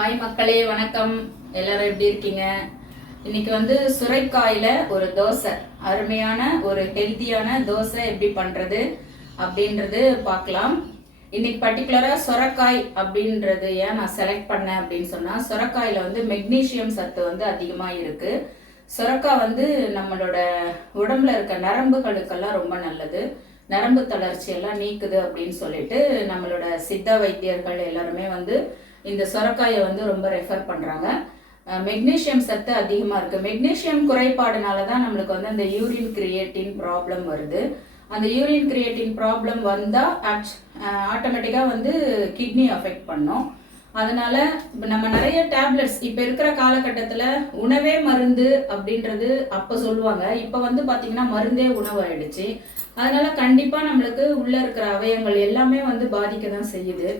Hi மக்களே, வணக்கம். எல்லாரும் எப்படி இருக்கீங்க? இன்னைக்கு வந்து சுரைக்காயில ஒரு தோசை, அருமையான ஒரு ஹெல்த்தியான தோசை எப்படி பண்றது அப்படின்றது பார்க்கலாம். இன்னைக்கு பர்டிகுலரா சுரைக்காய் அப்படின்றது ஏன் நான் செலக்ட் பண்ணேன் அப்படின்னு சொன்னா, சுரைக்காயில வந்து மெக்னீசியம் சத்து வந்து அதிகமா இருக்கு. சுரைக்காய் வந்து நம்மளோட உடம்புல இருக்க நரம்புகளுக்கெல்லாம் ரொம்ப நல்லது. நரம்பு தளர்ச்சி எல்லாம் நீக்குது அப்படின்னு சொல்லிட்டு நம்மளோட சித்த வைத்தியர்கள் எல்லாருமே வந்து இந்த சுரைக்காயை வந்து ரொம்ப ரெஃபர் பண்ணுறாங்க. மெக்னீஷியம் சத்து அதிகமாக இருக்குது. மெக்னீஷியம் குறைபாடுனால தான் நம்மளுக்கு வந்து அந்த யூரின் கிரியேட்டின் ப்ராப்ளம் வருது. அந்த யூரின் கிரியேட்டின் ப்ராப்ளம் வந்தால் ஆட்டோமேட்டிக்காக வந்து கிட்னி அஃபெக்ட் பண்ணும். அதனால நம்ம நிறைய டேப்லெட்ஸ் இப்போ இருக்கிற காலகட்டத்தில் உணவே மருந்து அப்படின்றது அப்போ சொல்லுவாங்க. இப்போ வந்து பார்த்தீங்கன்னா மருந்தே உணவு ஆயிடுச்சு. அதனால கண்டிப்பாக நம்மளுக்கு உள்ள இருக்கிற அவயங்கள் எல்லாமே வந்து பாதிக்க தான் செய்யுது.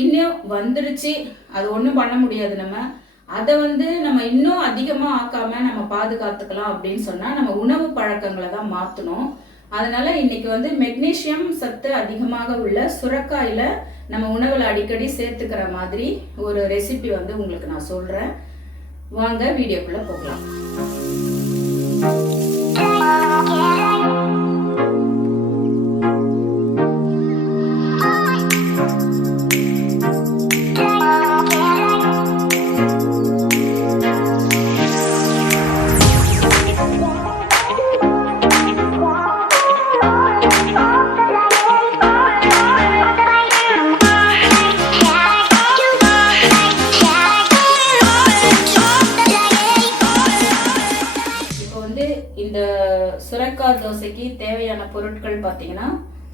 இன்னும் வந்துடுச்சு, அது ஒன்றும் பண்ண முடியாது. அதை வந்து நம்ம இன்னும் அதிகமாக ஆக்காம நம்ம பாதுகாத்துக்கலாம் அப்படின்னு சொன்னால் நம்ம உணவு பழக்கங்களை தான் மாற்றணும். அதனால இன்னைக்கு வந்து மெக்னீசியம் சத்து அதிகமாக உள்ள சுரைக்காயில நம்ம உணவில் அடிக்கடி சேர்த்துக்கிற மாதிரி ஒரு ரெசிபி வந்து உங்களுக்கு நான் சொல்கிறேன். வாங்க வீடியோக்குள்ளே போகலாம். இந்த சுரைக்காய் தோசைக்கு தேவையான பொருட்கள் பார்த்தீங்கன்னா,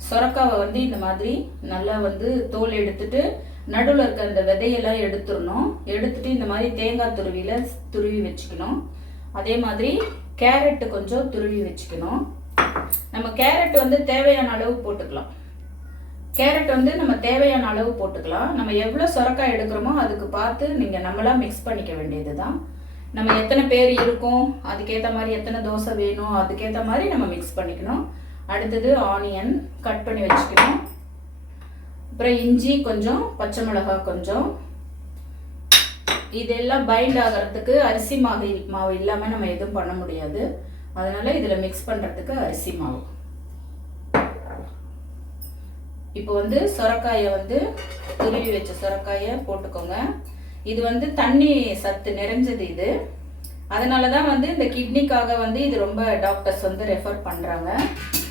சுரைக்காவை வந்து இந்த மாதிரி நல்லா வந்து தோல் எடுத்துட்டு நடுவில் இருக்க அந்த விதையெல்லாம் எடுத்துடணும். எடுத்துட்டு இந்த மாதிரி தேங்காய் துருவி வச்சுக்கணும். அதே மாதிரி கேரட்டு கொஞ்சம் துருவி வச்சுக்கணும். நம்ம கேரட் வந்து தேவையான அளவு போட்டுக்கலாம். கேரட் வந்து நம்ம தேவையான அளவு போட்டுக்கலாம். நம்ம எவ்வளோ சுரைக்காய் எடுக்கிறோமோ அதுக்கு பார்த்து நீங்கள் நம்மளா மிக்ஸ் பண்ணிக்க வேண்டியது தான். நம்ம எத்தனை பேர் இருக்கோம், அதுக்கேற்ற மாதிரி எத்தனை தோசை வேணும் அதுக்கேற்ற மாதிரி நம்ம மிக்ஸ் பண்ணிக்கணும். அடுத்தது ஆனியன் கட் பண்ணி வச்சுக்கணும். அப்புறம் இஞ்சி கொஞ்சம், பச்சை மிளகாய் கொஞ்சம். இதெல்லாம் பைண்ட் ஆகிறதுக்கு அரிசி மாவு இல்லாமல் நம்ம எதுவும் பண்ண முடியாது. அதனால இதில் மிக்ஸ் பண்ணுறதுக்கு அரிசி மாவு. இப்போ வந்து சுரைக்காயை வந்து துருவி வச்ச சுரைக்காயை போட்டுக்கோங்க. இது வந்து தண்ணி சத்து நிறைஞ்சது இது. அதனால தான் வந்து இந்த கிட்னிக்காக வந்து இது ரொம்ப டாக்டர்ஸ் வந்து ரெஃபர் பண்ணுறாங்க.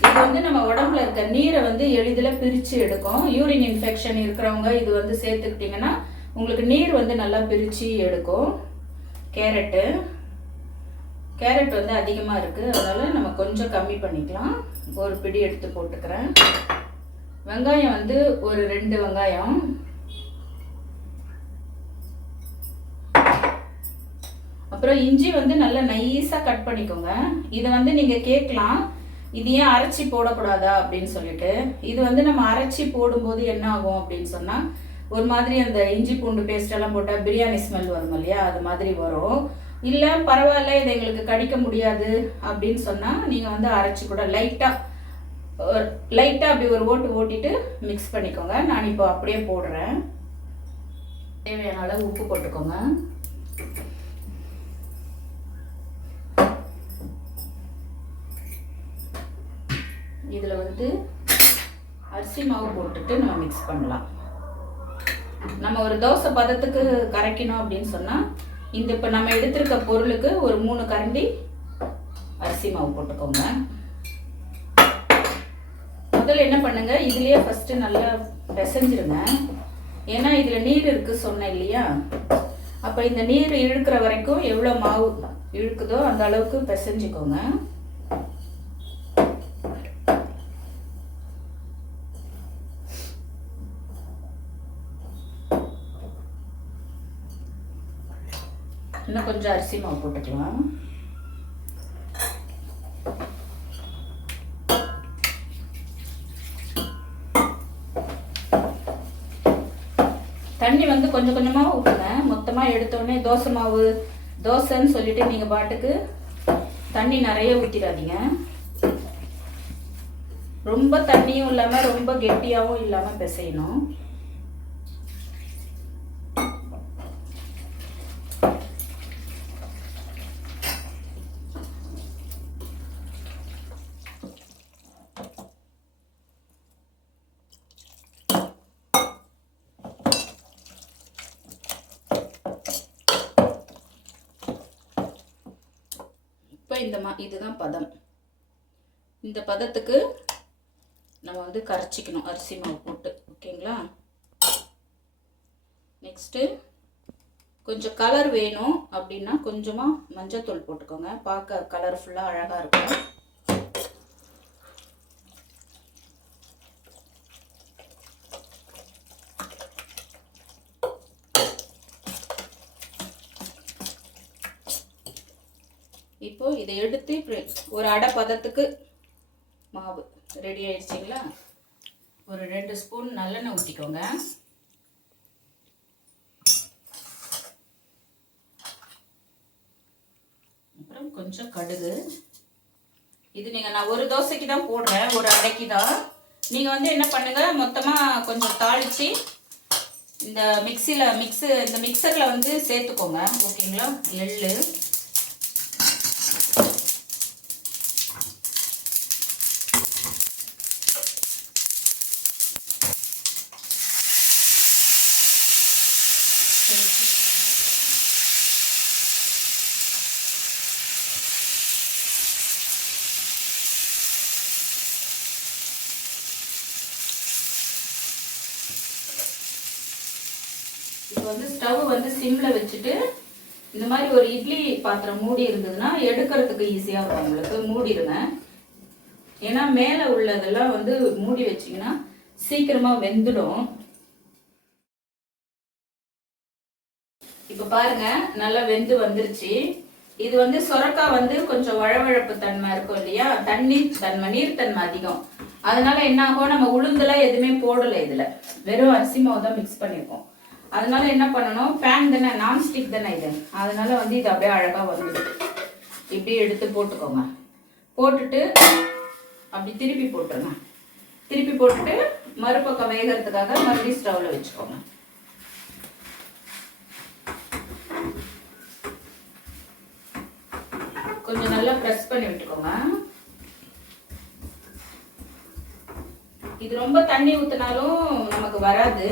இது வந்து நம்ம உடம்புல இருக்க நீரை வந்து எளிதில் பிரித்து எடுக்கும். யூரின் இன்ஃபெக்ஷன் இருக்கிறவங்க இது வந்து சேர்த்துக்கிட்டிங்கன்னா உங்களுக்கு நீர் வந்து நல்லா பிரித்து எடுக்கும். கேரட் வந்து அதிகமாக இருக்குது, அதனால் நம்ம கொஞ்சம் கம்மி பண்ணிக்கலாம். ஒரு பிடி எடுத்து போட்டுக்கிறேன். வெங்காயம் வந்து ஒரு 2 வெங்காயம். அப்புறம் இஞ்சி வந்து நல்லா நைஸாக கட் பண்ணிக்கோங்க. இதை வந்து நீங்கள் கேட்கலாம், இது ஏன் அரைச்சி போடக்கூடாதா அப்படின்னு சொல்லிட்டு. இது வந்து நம்ம அரைச்சி போடும்போது என்ன ஆகும் அப்படின்னு சொன்னால், ஒரு மாதிரி அந்த இஞ்சி பூண்டு பேஸ்டெல்லாம் போட்டால் பிரியாணி ஸ்மெல் வரும் இல்லையா, அது மாதிரி வரும். இல்லை பரவாயில்ல, இதை எங்களுக்கு கடிக்க முடியாது அப்படின்னு சொன்னால் நீங்கள் வந்து அரைச்சி கூட லைட்டாக அப்படி ஒரு ஓட்டிட்டு மிக்ஸ் பண்ணிக்கோங்க. நான் இப்போ அப்படியே போடுறேன். தேவையான அளவு உப்பு போட்டுக்கோங்க. இதில் வந்து அரிசி மாவு போட்டுட்டு நம்ம மிக்ஸ் பண்ணலாம். நம்ம ஒரு தோசை பதத்துக்கு கரைக்கணும் அப்படின்னு சொன்னால், இப்போ நம்ம எடுத்திருக்க பொருளுக்கு ஒரு 3 கரண்டி அரிசி மாவு போட்டுக்கோங்க. முதல்ல என்ன பண்ணுங்க, இதுலேயே ஃபஸ்ட்டு நல்லா பிசைஞ்சிருங்க. ஏன்னா இதில் நீர் இருக்குது சொன்னேன் இல்லையா, அப்போ இந்த நீர் இழுக்கிற வரைக்கும் எவ்வளோ மாவு இழுக்குதோ அந்த அளவுக்கு பிசைஞ்சிக்கோங்க. இன்னும் கொஞ்சம் அரிசி மாவு போட்டுக்கலாம். தண்ணி வந்து கொஞ்சம் கொஞ்சமாக ஊற்றுங்க. மொத்தமாக எடுத்தோடனே தோசைன்னு சொல்லிட்டு நீங்கள் பாட்டுக்கு தண்ணி நிறைய ஊற்றிடாதீங்க. ரொம்ப தண்ணியும் இல்லாமல் ரொம்ப கெட்டியாகவும் இல்லாமல் பிசையணும். இதுதான் பதம். இந்த பதத்துக்கு நம்ம வந்து கரைச்சிக்கணும் அரிசி மாவு போட்டு. ஓகேங்களா? நெக்ஸ்ட்டு கொஞ்சம் கலர் வேணும் அப்படின்னா கொஞ்சமாக மஞ்சத்தூள் போட்டுக்கோங்க. பார்க்க கலர்ஃபுல்லாக அழகாக இருக்கும். இப்போ இதை எடுத்து ஒரு அடை பதத்துக்கு மாவு ரெடி ஆயிடுச்சிங்களா? ஒரு 2 ஸ்பூன் நல்லெண்ணெய் ஊற்றிக்கோங்க. அப்புறம் கொஞ்சம் கடுகு. இது நான் ஒரு தோசைக்கு தான் போடுறேன், ஒரு அடைக்கு தான். நீங்கள் வந்து என்ன பண்ணுங்க, மொத்தமாக கொஞ்சம் தாளித்து இந்த மிக்சரில் வந்து சேர்த்துக்கோங்க. ஓகேங்களா? எள்ளு, இப்போ வந்து ஸ்டவ் வந்து சிம்மில் வச்சுட்டு இந்த மாதிரி ஒரு இட்லி பாத்திரம் மூடி இருந்ததுன்னா எடுக்கிறதுக்கு ஈஸியாக இருக்கும். உங்களுக்கு மூடிடுங்க. ஏன்னா மேலே உள்ளதெல்லாம் வந்து மூடி வச்சிங்கன்னா சீக்கிரமாக வெந்துடும். இப்போ பாருங்க, நல்லா வெந்து வந்துருச்சு. இது வந்து சொரக்காய் வந்து கொஞ்சம் வழவழப்பு தன்மை இருக்கும் இல்லையா? நீர்த்தன்மை அதிகம். அதனால என்ன ஆகும், நம்ம உளுந்தெல்லாம் எதுவுமே போடலை, இதில் வெறும் அரிசி மாவு தான் மிக்ஸ் பண்ணியிருக்கோம். அதனால என்ன பண்ணணும், பேன் தானே, நான்ஸ்டிக் தானே இது, அதனால வந்து இது அப்படியே அழகாக வந்துடுது. இப்படி எடுத்து போட்டுக்கோங்க. போட்டுட்டு அப்படி திருப்பி போட்டுருங்க. திருப்பி போட்டுட்டு மறுபக்கம் வேகிறதுக்காக மறுபடியும் ஸ்டவ்ல வச்சுக்கோங்க. கொஞ்சம் நல்லா ப்ரெஸ் பண்ணி விட்டுக்கோங்க. இது ரொம்ப தண்ணி ஊற்றினாலும் நமக்கு வராது,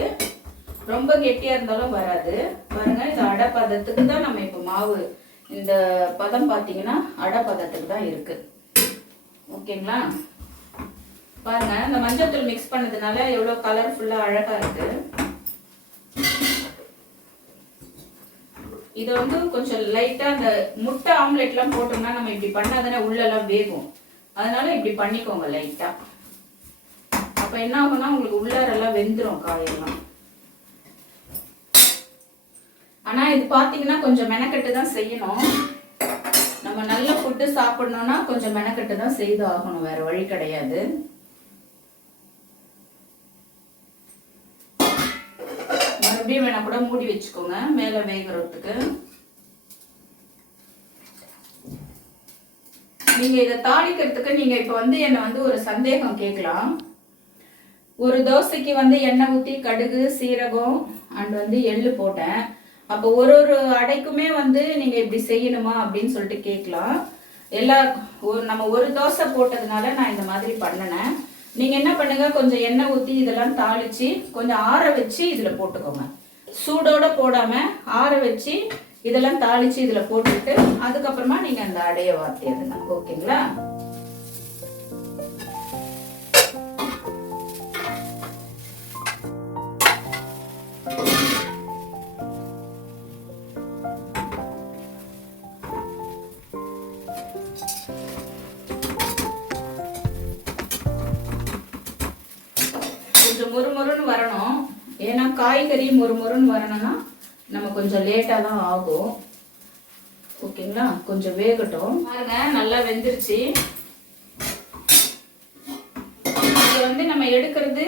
ரொம்ப கெட்டியாக இருந்தாலும் வராது. பாருங்க, இந்த அடை பதத்துக்கு தான் நம்ம இப்போ மாவு, இந்த பதம் பார்த்தீங்கன்னா அடை பதத்துக்கு தான் இருக்கு. ஓகேங்களா? பாருங்க, இந்த மஞ்சத்தூள் மிக்ஸ் பண்ணதுனால எவ்வளோ கலர்ஃபுல்லாக அழகாக இருக்கு. இதை வந்து கொஞ்சம் லைட்டாக அந்த முட்டை ஆம்லெட்லாம் போட்டோம்னா நம்ம இப்படி பண்ணாதானே உள்ளெல்லாம் வேகும். அதனால இப்படி பண்ணிக்கோங்க லைட்டாக. அப்போ என்ன ஆகும்னா உங்களுக்கு உள்ளாரெல்லாம் வெந்துடும் காயெல்லாம். ஆனால் இது பார்த்தீங்கன்னா கொஞ்சம் மெனக்கெட்டு தான் செய்யணும். நம்ம நல்ல ஃபுட்டு சாப்பிடணும்னா கொஞ்சம் மெனக்கெட்டு தான் செய்து ஆகணும், வேற வழி கிடையாது. மறுபடியும் வேணா கூட மூடி வச்சுக்கோங்க மேலே வேகிறதுக்கு. நீங்க இதை தாளிக்கிறதுக்கு நீங்க இப்ப வந்து என்ன வந்து ஒரு சந்தேகம் கேட்கலாம். ஒரு தோசைக்கு வந்து எண்ணெய் ஊற்றி கடுகு, சீரகம் அண்ட் வந்து எள்ளு போட்டேன். அப்போ ஒரு அடைக்குமே வந்து நீங்கள் இப்படி செய்யணுமா அப்படின்னு சொல்லிட்டு கேட்கலாம். நம்ம ஒரு தோசை போட்டதுனால நான் இந்த மாதிரி பண்ணினேன். நீங்கள் என்ன பண்ணுங்க, கொஞ்சம் எண்ணெய் ஊற்றி இதெல்லாம் தாளித்து கொஞ்சம் ஆற வச்சு இதில் போட்டுக்கோங்க. சூடோடு போடாமல் ஆற வச்சு இதெல்லாம் தாளித்து இதில் போட்டுட்டு அதுக்கப்புறமா நீங்கள் அந்த அடையை வார்த்தியதுங்க. ஓகேங்களா? கொஞ்சம் மொறுமொறுன்னு வரணும். ஏன்னா காய்கறி மொறுமொறுன்னு வரணும்னா நம்ம கொஞ்சம் லேட்டாக தான் ஆகும். ஓகேங்களா? கொஞ்சம் வேகட்டும். பாருங்க, நல்லா வெந்துருச்சு. இது வந்து நம்ம எடுக்கிறது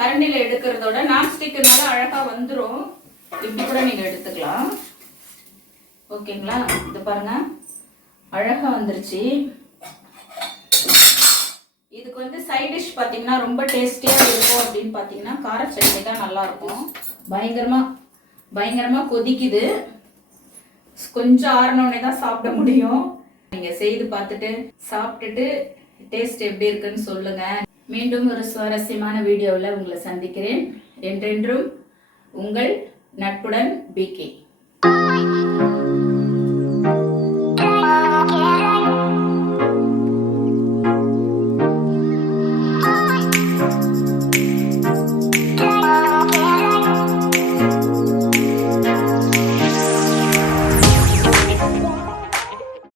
கரண்டியில் எடுக்கிறதோட நான்ஸ்டிக்குனால அழகாக வந்துடும். இப்படி கூட நீங்கள் எடுத்துக்கலாம். ஓகேங்களா? இது பாருங்க, அழகாக வந்துருச்சு. இதுக்கு வந்து சைட் டிஷ் பார்த்தீங்கன்னா ரொம்ப டேஸ்டியாக இருக்கும் அப்படின்னு பார்த்தீங்கன்னா கார சட்னி தான் நல்லாயிருக்கும். பயங்கரமாக கொதிக்குது. கொஞ்சம் ஆறினோடனே தான் சாப்பிட முடியும். நீங்கள் செய்து பார்த்துட்டு சாப்பிட்டுட்டு டேஸ்ட் எப்படி இருக்குன்னு சொல்லுங்கள். மீண்டும் ஒரு சுவாரஸ்யமான வீடியோவில் உங்களை சந்திக்கிறேன். என்றென்றும் உங்கள் நட்புடன் பிகே.